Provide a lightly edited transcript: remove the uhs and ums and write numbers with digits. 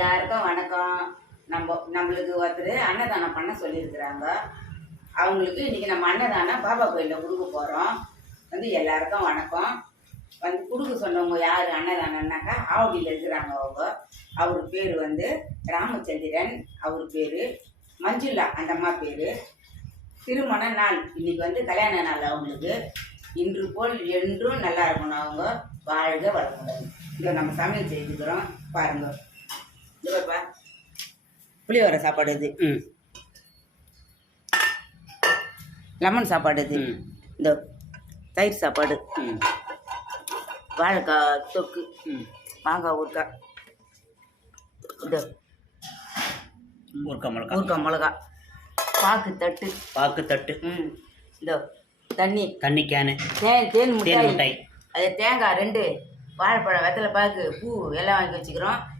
எல்லாருக்கும் வணக்கம். நம்மளுக்கு ஒருத்தர் அன்னதானம் பண்ண சொல்லியிருக்கிறாங்க. அவங்களுக்கு இன்னைக்கு நம்ம அன்னதானம் பாபா கோயிலில் கொடுக்க போகிறோம். எல்லாருக்கும் வணக்கம். கொடுக்க சொன்னவங்க யார் அன்னதானம்னாக்கா ஆவடியில் இருக்கிறாங்க அவங்க. அவர் பேர் ராமச்சந்திரன், அவர் பேர் மஞ்சுளா, அந்த அம்மா பேர். திருமண நாள் இன்னைக்கு கல்யாண நாள் அவங்களுக்கு. இன்று போல் என்றும் நல்லா இருக்கணும், அவங்க வாழ்க வளமுடன். இதை நம்ம சமையல் செய்துக்கிறோம் பாருங்க. இதுப்பா புளியோர சாப்பாடு, இது லெமன் சாப்பாடு, இது இந்த தயிர் சாப்பாடு, வாழைக்காய் தொக்கு, மாங்காய் ஊறுக்காய், இந்த ஊறுக்காய் மிளகா, பாக்கு தட்டு, இந்த தண்ணி கேனு, தேன் மிட்டாய், அது தேங்காய் 2, வாழைப்பழம், வெத்தலை பாக்கு, பூ எல்லாம் வாங்கி வச்சுக்கிறோம்.